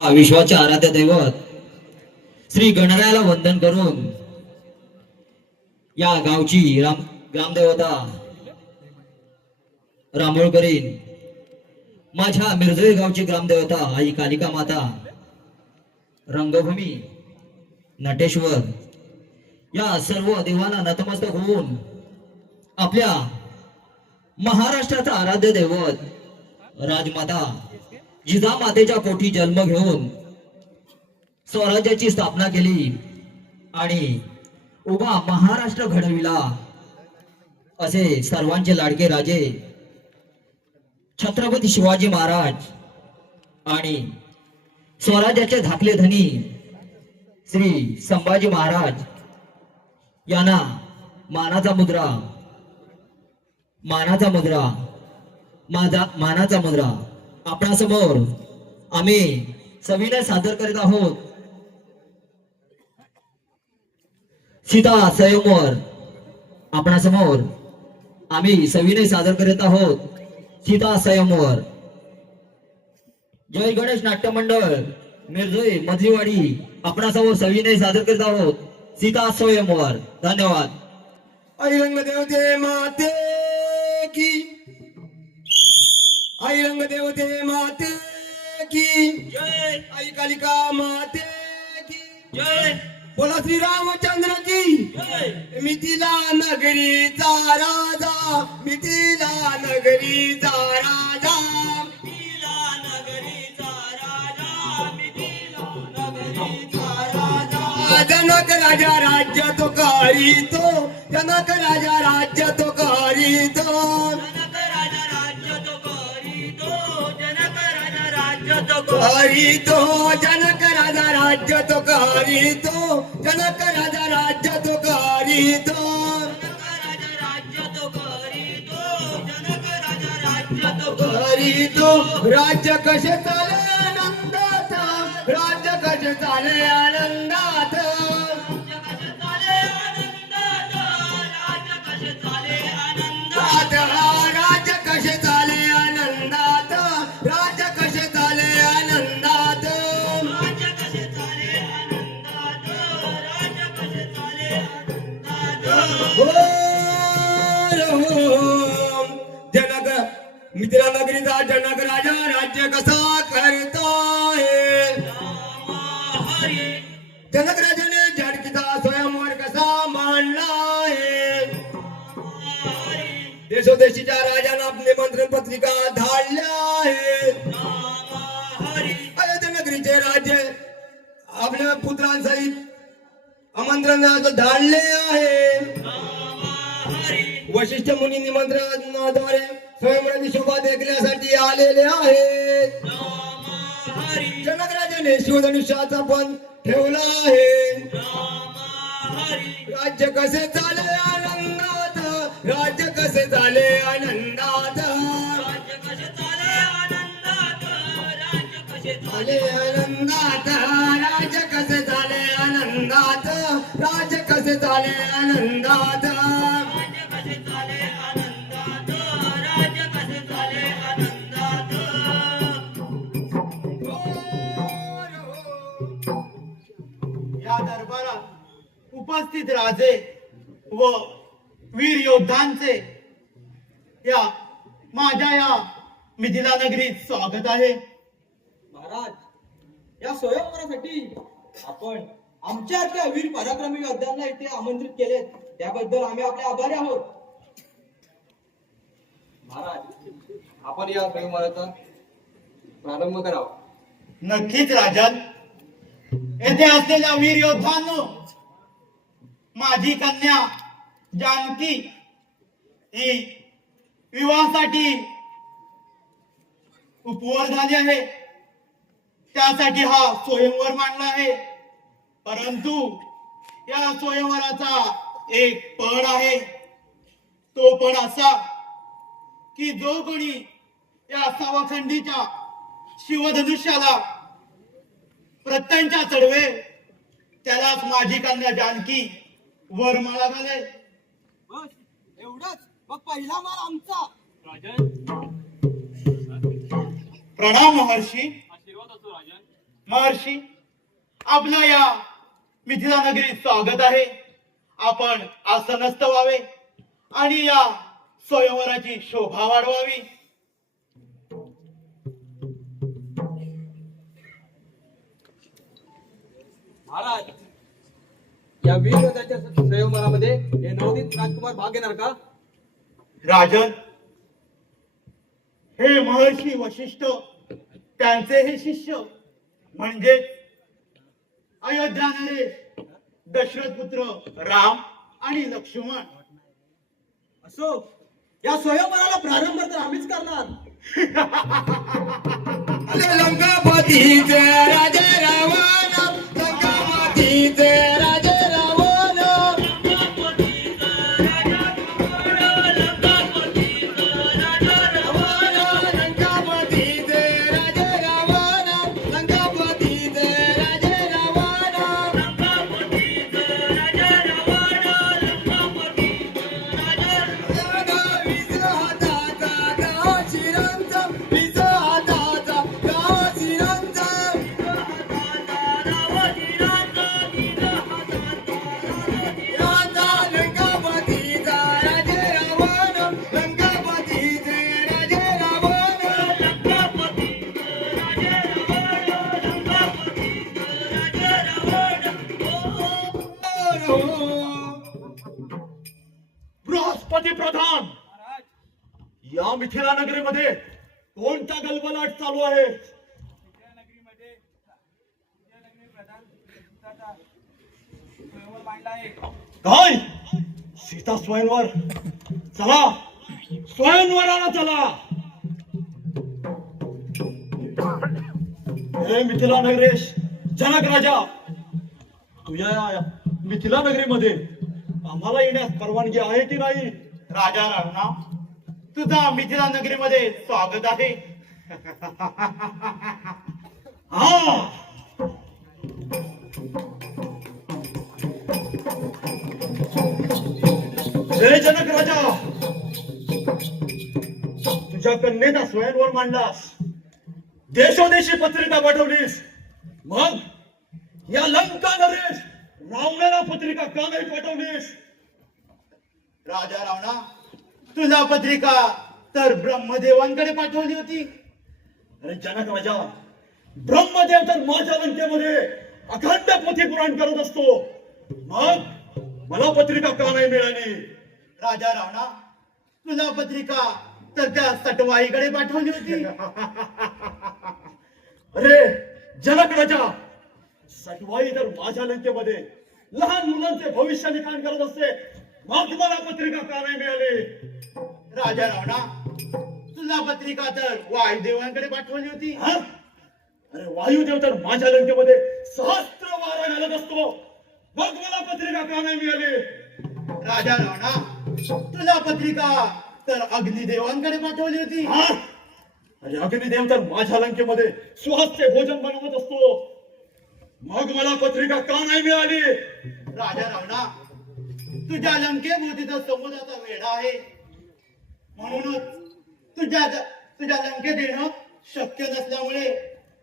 विश्वाचे आराध्य दैवत श्री गणरायाला वंदन करून या गावची राम ग्रामदेवता रामोळकरी माझ्या मिरजळे गावची ग्रामदेवता आई कालिका माता रंगभूमी नटेश्वर या सर्व देवांना नतमस्तक होऊन आपल्या महाराष्ट्राचा आराध्य दैवत राजमाता जिजामातेच्या पोटी जन्म घेऊन स्वराज्याची स्थापना केली आणि उभा महाराष्ट्र घडविला. असे सर्वांचे लाडके राजे छत्रपती शिवाजी महाराज आणि स्वराज्याचे धाकले धनी श्री संभाजी महाराज यांना मानाचा मुद्रा मानाचा मुद्रा माझा मानाचा मुद्रा. आपणासमोर आम्ही सविनय सादर करीत आहोत. सीता स्वयंवर आपणासमोर आम्ही सविनय सादर करीत आहोत. सीता सयमवर जय गणेश नाट्य मंडळ मिरजोई मधलीवाडी आपणासमोर सविनय सादर करीत आहोत. सीता स्वयंवर धन्यवाद. आई देवते माते की आई रंग देवते माते की. जय. आई कालिका माते की. जय. बोला श्री रामचंद्र की. जय. मिथिला नगरीचा राजा. मिथिला नगरीचा राजा. जनक राजा राज्य तो करीतो. जनक राजा राज्य तो करीतो. करीतो जनक राजा राज्य तो करीतो जनक राजा राज्य तो करीतो करीतो राज्य कसे चाले आनंदात राज्य कसे चाले आनंद मित्रनगरीचा जनक राजा राज्य कसा करताय? जनक राजाने जानकीचा स्वयंवर कसा मांडला आहे? देशोदेशीच्या राजांना निमंत्रण पत्रिका धाडल्या आहेत. अयोध्यनगरीचे राज्य आपल्या पुत्रांसहित आमंत्रण धाडले आहे. वशिष्ठ मुनी निमंत्रणाद्वारे स्वयंवराची शोभा देखण्यासाठी आलेले आहेत. जनक राजाने शिवधनुष्याचा पण ठेवला आहे. राज्य कसे चाले आनंदात? राज्य कसे चाले आनंदात? चाले आनंदात? राज्य कसे चाले आनंदात? राज्य कसे चाले आनंदात? उपस्थित राजे व वीर योद्धांचे या माझ्या या मिथिला नगरीत स्वागत आहे. महाराज या स्वयंवरासाठी आपण आमच्यातल्या वीर पराक्रमी योद्ध्यांना इथे आमंत्रित केले त्याबद्दल आम्ही आपले आभारी आहोत. महाराज आपण या स्वयंवराचा प्रारंभ करावा. नक्कीच राजन. येथे असलेल्या वीर योद्धांनो माझी कन्या जानकी ही विवाहासाठी उपवर झाली आहे. त्यासाठी हा स्वयंवर मांडला आहे. परंतु या स्वयंवराचा एक पण आहे. तो पण असा की जो कोणी या सावाखंडीच्या शिवधनुष्याला प्रत्यंच्या चढवे त्यालाच माझी कन्या जानकी वरमाळा घालेल बस एवढंच. मग पहिला माल आमचा. प्रणाम महर्षी. आशीर्वाद असो राजन. महर्षी आपलं या मिथिला नगरीत स्वागत आहे. आपण आसनस्थ व्हावे आणि या स्वयंवराची शोभा वाढवावी. महाराज या वीरगताच्या स्वयंवरामध्ये हे नवोदित राजकुमार भाग घेणार का? राजन हे महर्षी वशिष्ठ त्यांचे हे शिष्य म्हणजे अयोध्या नरेश दशरथ पुत्र राम आणि लक्ष्मण. असो या स्वयंवराला प्रारंभ तर आम्हीच करणार. लंकापतीचे राजे काय? सीता स्वयंवर. चला. स्वयंवराला चला. हे मिथिला नगरेश जनक राजा. तुझ्या मिथिला नगरीमध्ये आम्हाला येण्यास परवानगी आहे की नाही? राजा राणा तुझा मिथिला नगरीमध्ये स्वागत आहे. हा. जय जनक राजा. तुझ्या कन्येचा स्वयंवर मांडलास. देशोदेशी पत्रिका पाठवलीस. मग या लंका नरेश रावणाला पत्रिका का नाही पाठवलीस? राजा रावणा तुझा पत्रिका तर ब्रह्मदेवांकडे पाठवली होती. अरे जनक राजा ब्रह्मदेव तर माझ्या लंकेमध्ये अखंड पोथी पुराण करत असतो. मग मला पत्रिका का नाही मिळाली? राजा राणा तुझा पत्रिका तर त्या सटवाईकडे पाठवली होती. अरे जनक राजा सटवाई तर माझ्या लंकेमध्ये लहान मुलांचे भविष्य लिखाण करत असते. मग मला पत्रिका का नाही मिळाली? राजा रावणा तुला पत्रिका तर वायुदेवांकडे पाठवली होती. अरे वायुदेव तर माझ्या लंकेमध्ये सहस्त्र वारा घालत असतो. मग मला पत्रिका का नाही मिळाली. राजा रावणा तुला पत्रिका तर अग्निदेवांकडे पाठवली होती. अरे अग्निदेव तर माझ्या लंकेमध्ये स्वहस्ते भोजन बनवत असतो. मग मला पत्रिका का नाही मिळाली? राजा रावणा तुझ्या लंकेभोवतीचा समुद्राचा वेढा आहे. म्हणूनच तुझ्या तुझ्या लंकेत येणं शक्य नसल्यामुळे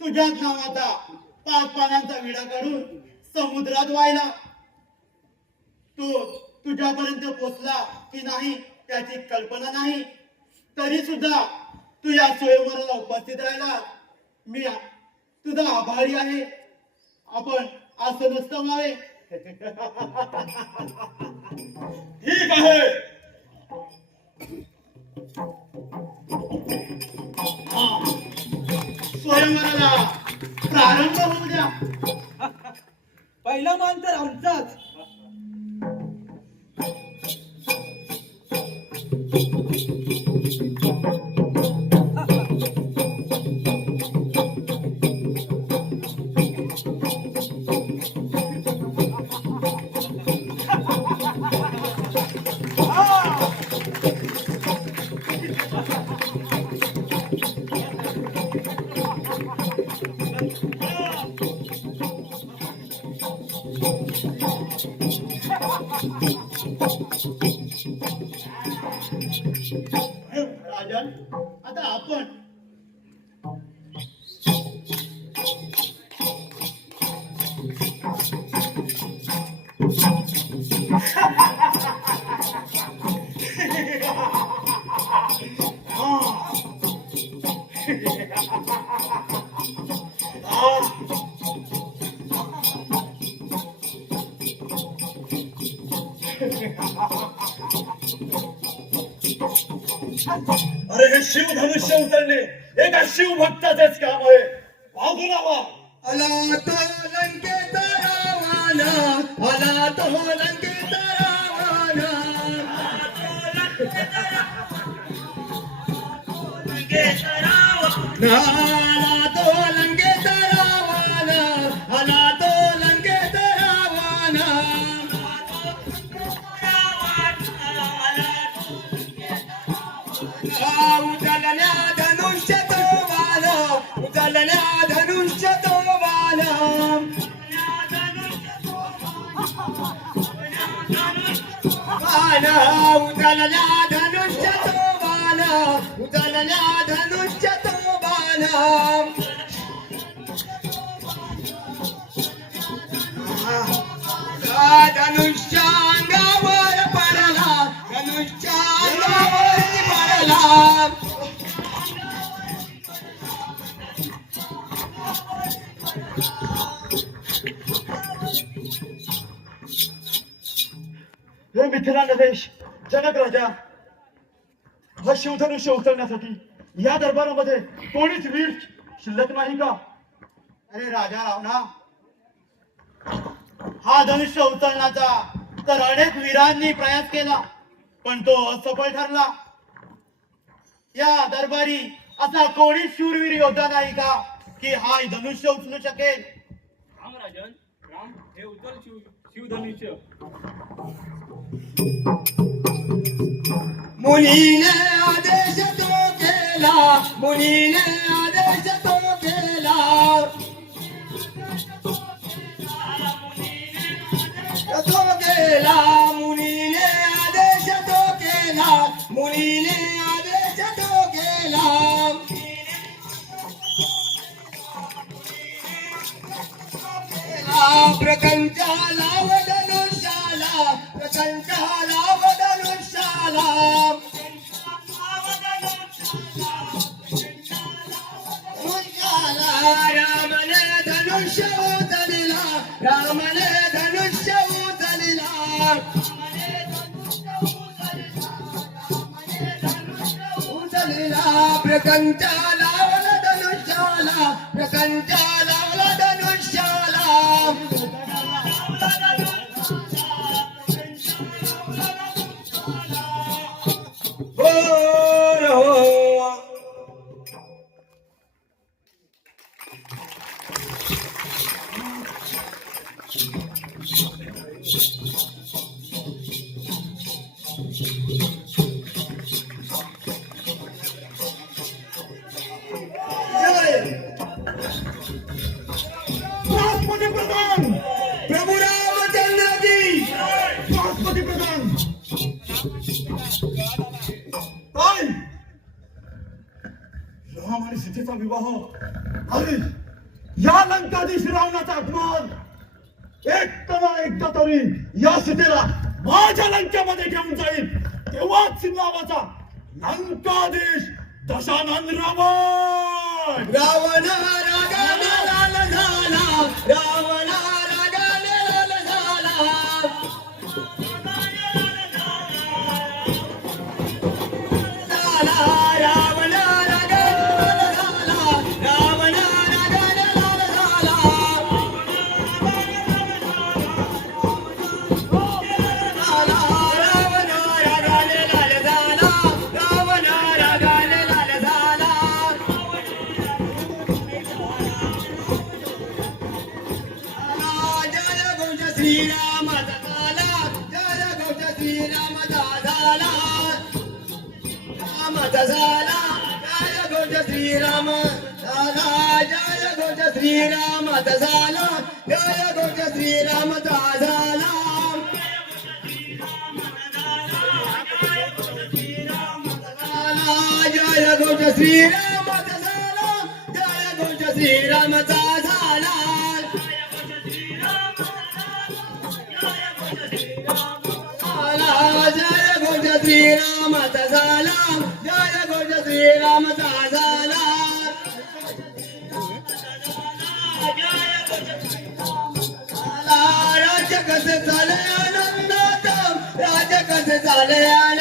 तुझ्याच नावाचा पाच पानांचा विडा काढून समुद्रात व्हायला तो तुझ्यापर्यंत पोचला की नाही त्याची कल्पना नाही. तरी सुद्धा तू या स्वयंवराला उपस्थित राहिला मी तुझा आभारी आहे. आपण असं नसतं मावे. ठीक आहे. स्वयंवराला प्रारंभ होऊ द्या पहिला मान तर आमचाच Thank you. आता आपण अरे हे शिवधनुष्य उचलणे एका शिवभक्ताचेच काम आहे? वागू लावा. आला तो लंकेत रावण आला तो लंकेत रावण आला तो उचलल्या धनुष्य तो बाण उचलल्या धनुष्य तो बाण आ, धनुष्य अंगावर पडला धनुष्य अंगावर पडला हे मिथिला नरेश जनक राजा हा शिवधनुष्य उचलण्यासाठी. या दरबारामध्ये कोणीच वीर शिल्लक नाही का? अरे राजा रावणा हा धनुष्य उचलण्याचा तर अनेक वीरांनी प्रयास केला पण तो असफळ ठरला. या दरबारी असा कोणीच शूरवीर योद्धा नाही का की हा धनुष्य उचलू शकेल? राम राजन राम हे उचल शिव शिवधनुष्य. मुनीने आदेश तो केला मुनीने आदेश तो केला. तो केला मुनीने आदेश तो केला मुनीने आदेश तो केला. प्रकंचाला वदनुशाला प्रकंचाला ధనుష్యవు తలిలా రామలే ధనుష్యవు తలిలా తలిలా ప్రకంచాల ధనుష్యాల ప్రకంచాల ధనుష్యాల. राष्ट्रपती प्रधान! प्रभू रामचंद्र राष्ट्रपती प्रधान! काय राम आणि सीतेचा विवाह! अरे या लंकाधीश रावणाचा अपमान! एक कला एकदा तरी या सीतेला माझ्या लंकेमध्ये घेऊन जाईल! तेव्हाच नावाचा लंकाधीश दशानंद रावण! रावण श्रीराम झाला जय घोष श्रीराम झाला राम झाला जय घोष श्रीराम झाला जय घोष श्रीराम झाला जय घोष श्रीराम झाला जय घोष श्रीराम झाला जय घोष श्रीराम झाला శ్రీరామ సదాలాం జయ గోజ శ్రీరామ సదాలాం రాజకస సలయానందాం రాజకస సలయాన